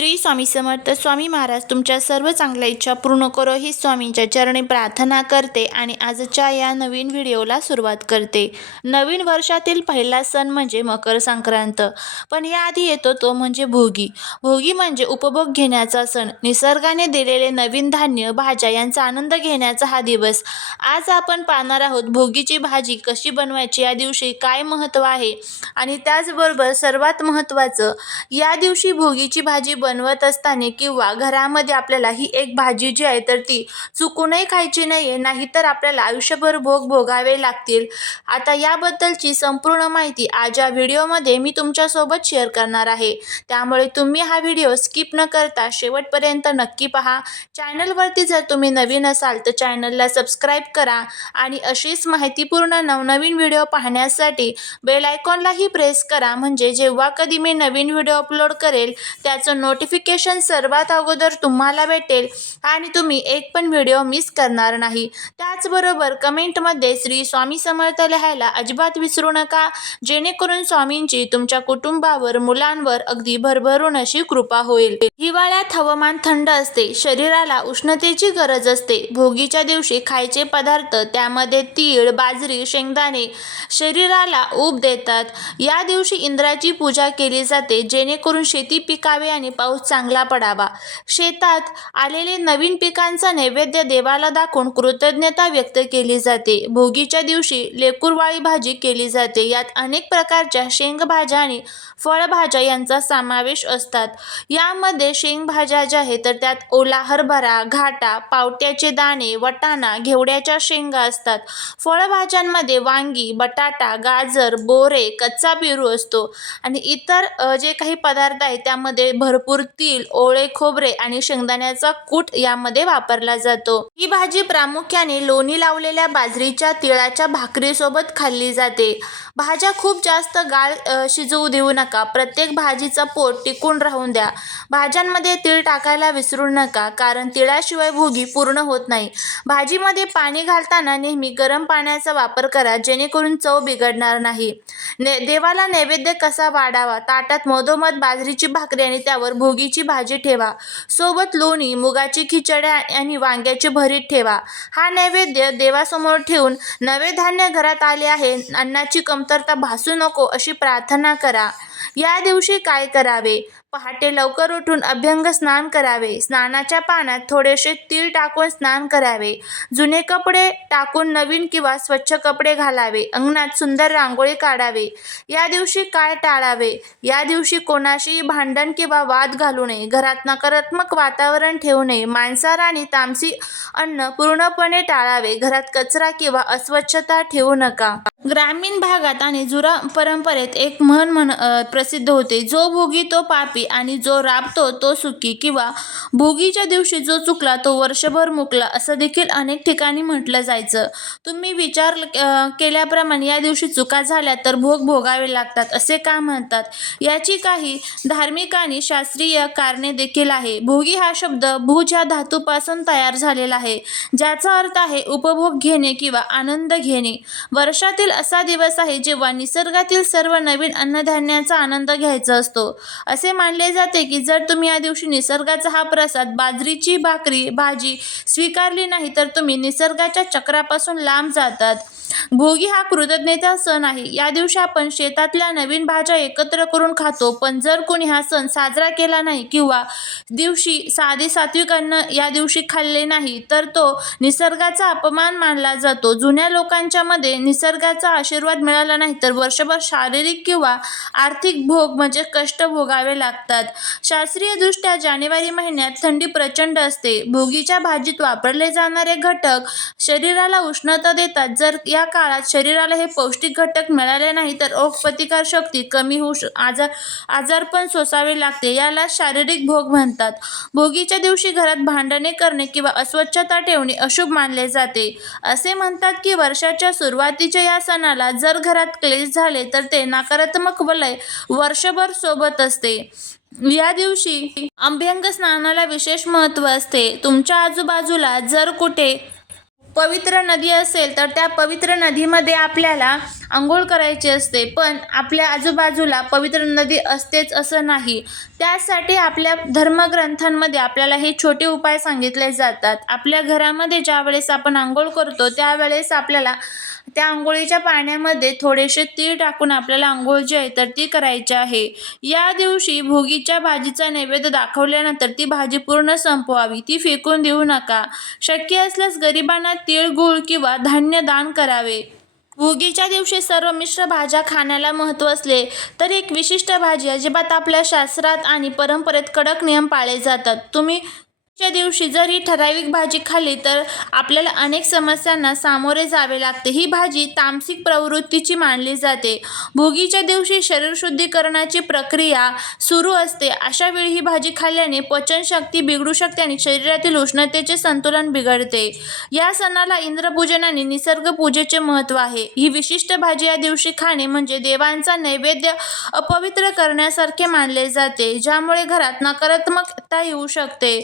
श्री स्वामी समर्थ स्वामी महाराज तुमच्या सर्व चांगल्या इच्छा पूर्ण करो ही स्वामींच्या चरणी प्रार्थना करते आणि आजच्या या नवीन व्हिडिओला सुरुवात करते. नवीन वर्षातील पहिला सण म्हणजे मकर संक्रांत. पण याआधी येतो तो म्हणजे भोगी. भोगी म्हणजे उपभोग घेण्याचा सण. निसर्गाने दिलेले नवीन धान्य भाज्या यांचा आनंद घेण्याचा हा दिवस. आज आपण पाहणार आहोत भोगीची भाजी कशी बनवायची या दिवशी काय महत्त्व आहे? आणि त्याचबरोबर सर्वात महत्त्वाचं या दिवशी भोगीची भाजी बन बनवत असताना किंवा घरामध्ये आपल्याला ही एक भाजी जी आहे तर ती चुकूनही खायची नाही आहे नाहीतर आपल्याला आयुष्यभर भोग भोगावे लागतील. आता याबद्दलची संपूर्ण माहिती आज या व्हिडिओमध्ये मी तुमच्यासोबत शेअर करणार आहे. त्यामुळे तुम्ही हा व्हिडिओ स्किप न करता शेवटपर्यंत नक्की पहा. चॅनलवरती जर तुम्ही नवीन असाल तर चॅनलला सबस्क्राईब करा आणि अशीच माहितीपूर्ण नवनवीन व्हिडिओ पाहण्यासाठी बेल आयकॉनलाही प्रेस करा. म्हणजे जेव्हा कधी मी नवीन व्हिडिओ अपलोड करेल त्याचं नोटिफिकेशन सर्वात अगोदर तुम्हाला भेटेल आणि तुम्ही एक पण व्हिडिओ मिस करणार नाही. त्याचबरोबर कमेंटमध्ये श्री स्वामी समर्थ लिहायला अजिबात विसरू नका. जेणेकरून स्वामींची तुमच्या कुटुंबावर मुलांवर अगदी भरभरून अशी कृपा होईल. हिवाळ्यात हवामान थंड असते शरीराला उष्णतेची गरज असते. भोगीच्या दिवशी खायचे पदार्थ त्यामध्ये तीळ बाजरी शेंगदाणे शरीराला ऊब देतात. या दिवशी इंद्राची पूजा केली जाते जेणेकरून शेती पिकावे आणि पाऊस चांगला पडावा. शेतात आलेले नवीन पिकांचा नैवेद्य देवाला दाखवून कृतज्ञता व्यक्त केली जाते. भोगीच्या दिवशी लेकुरवाळी भाजी केली जाते. यात अनेक प्रकारच्या शेंगभाज्या आणि फळभाज्या यांचा समावेश असतात. यामध्ये शेंगभाज्या ज्या आहेत तर त्यात ओला हरभरा घाटा पावट्याचे दाणे वटाणा घेवड्याच्या शेंगा असतात. फळभाज्यांमध्ये वांगी बटाटा गाजर बोरे कच्चा पेरू असतो. आणि इतर जे काही पदार्थ आहेत त्यामध्ये भरपूर तीळ ओळे खोबरे आणि शेंगदाण्याचा कूट यामध्ये वापरला जातो. ही भाजी प्रामुख्याने लोणी लावलेल्या बाजरीच्या तिळाच्या भाकरीसोबत खाल्ली जाते. भाज्या खूप जास्त गाळ शिजवू देऊ नका. प्रत्येक भाजीचा पोट टिकून राहून द्या. भाज्यांमध्ये तीळ टाकायला विसरू नका कारण तिळाशिवाय भोगी पूर्ण होत नाही. भाजीमध्ये पाणी घालताना नेहमी गरम पाण्याचा वापर करा जेणेकरून चव बिघडणार नाही. ने देवाला नैवेद्य कसा वाढावा? ताटात मधोमध बाजरीची भाकरी आणि त्यावर भोगीची भाजी ठेवा. सोबत लोणी मुगाची खिचड्या आणि वांग्याचे भरीत ठेवा. हा नैवेद्य देवासमोर ठेवून नवे धान्य घरात आले आहे. अन्नाची कमतरता भासू नको अशी प्रार्थना करा. या दिवशी काय करावे? पहाटे लवकर उठून अभ्यंग स्नान करावे. स्नानाच्या पाण्यात थोडेसे तीळ टाकून स्नान करावे. जुने कपडे टाकून नवीन किंवा स्वच्छ कपडे घालावे. अंगणात सुंदर रांगोळी काढावे. या दिवशी काय टाळावे? या दिवशी कोणाशीही भांडण किंवा वाद घालू नये. घरात नकारात्मक वातावरण ठेवू नये. मांसाहार आणि तामसी अन्न पूर्णपणे टाळावे. घरात कचरा किंवा अस्वच्छता ठेवू नका. ग्रामीण भागात आणि जुरा परंपरेत एक म्हण म्हण प्रसिद्ध होते. जो भोगी तो पापी आणि जो राबतो तो सुखी किंवा भोगीच्या दिवशी जो चुकला तो वर्षभर मुकला असं देखील अनेक ठिकाणी म्हटलं जायचं. तुम्ही विचार केल्याप्रमाणे या दिवशी चुका झाल्या तर भोग भोगावे लागतात असे का म्हणतात? याची काही धार्मिक आणि शास्त्रीय कारणे देखील आहे. भोगी हा शब्द भुज या धातूपासून तयार झालेला आहे ज्याचा अर्थ आहे उपभोग घेणे किंवा आनंद घेणे. वर्षातील असा दिवस आहे जेव्हा निसर्गातील सर्व नवीन अन्नधान्याचा आनंद घ्यायचा असतो. असे मानले जाते की जर तुम्ही या दिवशी निसर्गाचा हा प्रसाद बाजरीची भाकरी भाजी स्वीकारली नाही तर तुम्ही निसर्गाच्या चक्रापासून लांब जातात. भोगी हा कृतज्ञता सण आहे. या दिवशी आपण शेतातल्या नवीन भाज्या एकत्र करून खातो पण जर कोणी हा सण साजरा केला नाही किंवा दिवशी साधे सात्विक अन्न या दिवशी खाल्ले नाही तर तो निसर्गाचा अपमान मानला जातो. जुन्या लोकांच्या मध्ये निसर्गाचा आशीर्वाद मिळाला नाही तर वर्षभर शारीरिक किंवा आर्थिक भोग म्हणजे कष्ट भोगावे लागतात. शास्त्रीयदृष्ट्या जानेवारी महिन्यात थंडी प्रचंड असते. भोगीच्या भाजीत वापरले जाणारे घटक शरीराला उष्णता देतात. जर या काळात शरीराला हे पौष्टिक घटक मिळाले नाही तर रोगप्रतिकार शक्ती कमी होऊ श आजार आजारपण सोसावे लागते. याला शारीरिक भोग म्हणतात. भोगीच्या दिवशी घरात भांडणे करणे किंवा अस्वच्छता ठेवणे अशुभ मानले जाते. असे म्हणतात की वर्षाच्या सुरुवातीच्या या सणाला जर घरात क्लेश झाले तर ते नकारात्मक वलय वर्षभर सोबत असते. या दिवशी अभ्यंग स्नानाला विशेष महत्त्व असते. तुमच्या आजूबाजूला जर कुठे पवित्र नदी असेल तर त्या पवित्र नदीमध्ये आपल्याला आंघोळ करायची असते पण आपल्या आजूबाजूला पवित्र नदी असतेच असं नाही. त्यासाठी आपल्या धर्मग्रंथांमध्ये आपल्याला हे छोटे उपाय सांगितले जातात. आपल्या घरामध्ये ज्या वेळेस आपण आंघोळ करतो त्यावेळेस आपल्याला त्या आंघोळीच्या पाण्यामध्ये थोडेसे तीळ टाकून आपल्याला आंघोळ जी आहे तर ती करायची आहे. या दिवशी भोगीच्या भाजीचा नैवेद्य दाखवल्यानंतर ती भाजी पूर्ण संपवावी ती फेकून देऊ नका. शक्य असल्यास गरिबांना तीळ गूळ किंवा धान्य दान करावे. भोगीच्या दिवशी सर्व मिश्र भाज्या खाण्याला महत्त्व असले तर एक विशिष्ट भाजी अजिबात आपल्या शास्त्रात आणि परंपरेत कडक नियम पाळले जातात. तुम्ही च्या दिवशी जर ही ठराविक भाजी खाल्ली तर आपल्याला अनेक समस्यांना सामोरे जावे लागते. ही भाजी तामसिक प्रवृत्तीची मानली जाते. भोगीच्या दिवशी शरीर शुद्धीकरणाची प्रक्रिया सुरू असते. अशा वेळी ही भाजी खाल्ल्याने पचनशक्ती बिघडू शकते आणि शरीरातील उष्णतेचे संतुलन बिघडते. या सणाला इंद्रपूजन आणि निसर्ग पूजेचे महत्त्व आहे. ही विशिष्ट भाजी या दिवशी खाणे म्हणजे देवांचा नैवेद्य अपवित्र करण्यासारखे मानले जाते ज्यामुळे घरात नकारात्मकता येऊ शकते.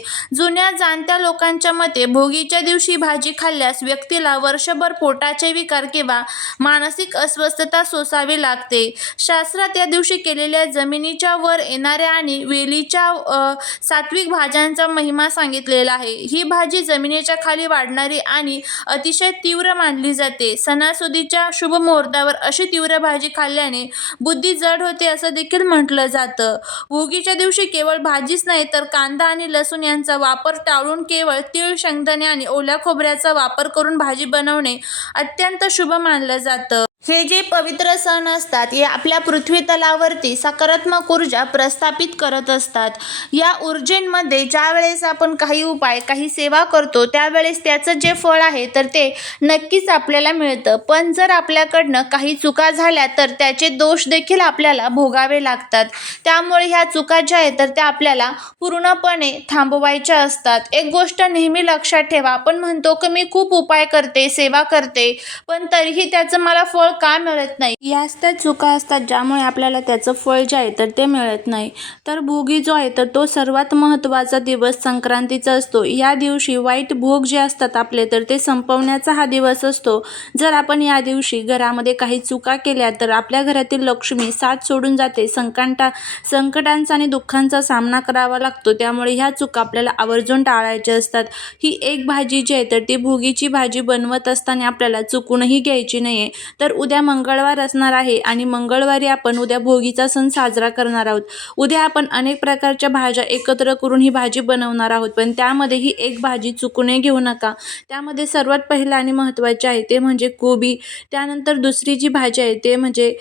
जुन्या जाणत्या लोकांच्या मते भोगीच्या दिवशी भाजी खाल्ल्यास व्यक्तीला वर्षभर पोटाचे विकार किंवा मानसिक अस्वस्थता सोसावी लागते. शास्त्रात या दिवशी केलेल्या जमिनीच्या वर येणाऱ्या आणि वेलीच्या सात्विक भाज्यांचा महिमा सांगितलेला आहे. ही भाजी जमिनीच्या खाली वाढणारी आणि अतिशय तीव्र मानली जाते. सणासुदीच्या शुभ मुहूर्तावर अशी तीव्र भाजी खाल्ल्याने बुद्धी जड होते असं देखील म्हटलं जातं. भोगीच्या दिवशी केवळ भाजीच नाही तर कांदा आणि लसूण यांचा वापर टाळून केवळ तीळ शेंगदाणे आणि ओल्या खोबऱ्याचा वापर करून भाजी बनवणे अत्यंत शुभ मानलं जातं. हे जे पवित्र सण असतात हे आपल्या पृथ्वी तलावरती सकारात्मक ऊर्जा प्रस्थापित करत असतात. या ऊर्जेमध्ये ज्या वेळेस आपण काही उपाय काही सेवा करतो त्यावेळेस त्याचं जे फळ आहे तर ते नक्कीच आपल्याला मिळतं. पण जर आपल्याकडनं काही चुका झाल्या तर त्याचे दोष देखील आपल्याला भोगावे लागतात. त्यामुळे ह्या चुका ज्या आहेत तर त्या आपल्याला पूर्णपणे थांबवायच्या असतात. एक गोष्ट नेहमी लक्षात ठेवा आपण म्हणतो की मी खूप उपाय करते सेवा करते पण तरीही त्याचं मला फळ का मिळत नाही. याच त्या चुका असतात ज्यामुळे आपल्याला त्याचं फळ जे आहे तर ते मिळत नाही. तर भोगी जो आहे तर तो सर्वात महत्त्वाचा दिवस संक्रांतीचा असतो. या दिवशी वाईट भोग जे असतात आपले तर ते संपवण्याचा हा दिवस असतो. जर आपण या दिवशी घरामध्ये काही चुका केल्या तर आपल्या घरातील लक्ष्मी साथ सोडून जाते. संकटा संकटांचा आणि दुःखांचा सामना करावा लागतो. त्यामुळे ह्या चुका आपल्याला आवर्जून टाळायच्या असतात. ही एक भाजी जी आहे तर ती भोगीची भाजी बनवत असताना आपल्याला चुकूनही घ्यायची नाही आहे तर उद्या मंगळवार असणार आहे आणि मंगळवारी आपण उद्या भोगीचा सण साजरा करणार आहोत. उद्या आपण अनेक प्रकारच्या भाज्या एकत्र करून ही भाजी बनवणार आहोत पण त्यामध्ये ही एक भाजी चुकूने घेऊ नका. त्यामध्ये सर्वात पहिलं आणि महत्त्वाचे आहे ते म्हणजे कोबी. त्यानंतर दुसरी जी भाजी आहे ते म्हणजे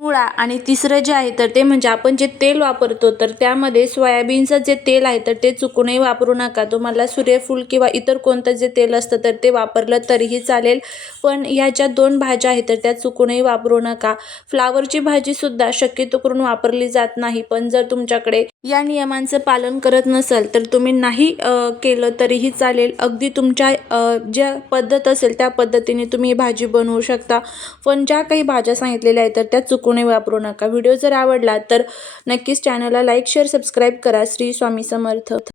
मुळा आणि तिसरं जे आहे तर ते म्हणजे आपण जे तेल वापरतो तर त्यामध्ये सोयाबीनचं जे तेल आहे तर ते चुकूनही वापरू नका. तुम्हाला सूर्यफूल किंवा इतर कोणतं जे तेल असतं तर ते वापरलं तरीही चालेल. पण ह्या ज्या दोन भाज्या आहेत तर त्या चुकूनही वापरू नका. फ्लावरची भाजीसुद्धा शक्यतो करून वापरली जात नाही पण जर तुमच्याकडे या नियमांचं पालन करत नसाल तर तुम्ही नाही केलं तरीही चालेल. अगदी तुमच्या ज्या पद्धत असेल त्या पद्धतीने तुम्ही भाजी बनवू शकता. पण ज्या काही भाज्या सांगितलेल्या आहेत तर त्या कोणी वापरू नका. व्हिडिओ जर आवडला तर नक्कीच चॅनलला लाईक शेअर सबस्क्राईब करा. श्री स्वामी समर्थ.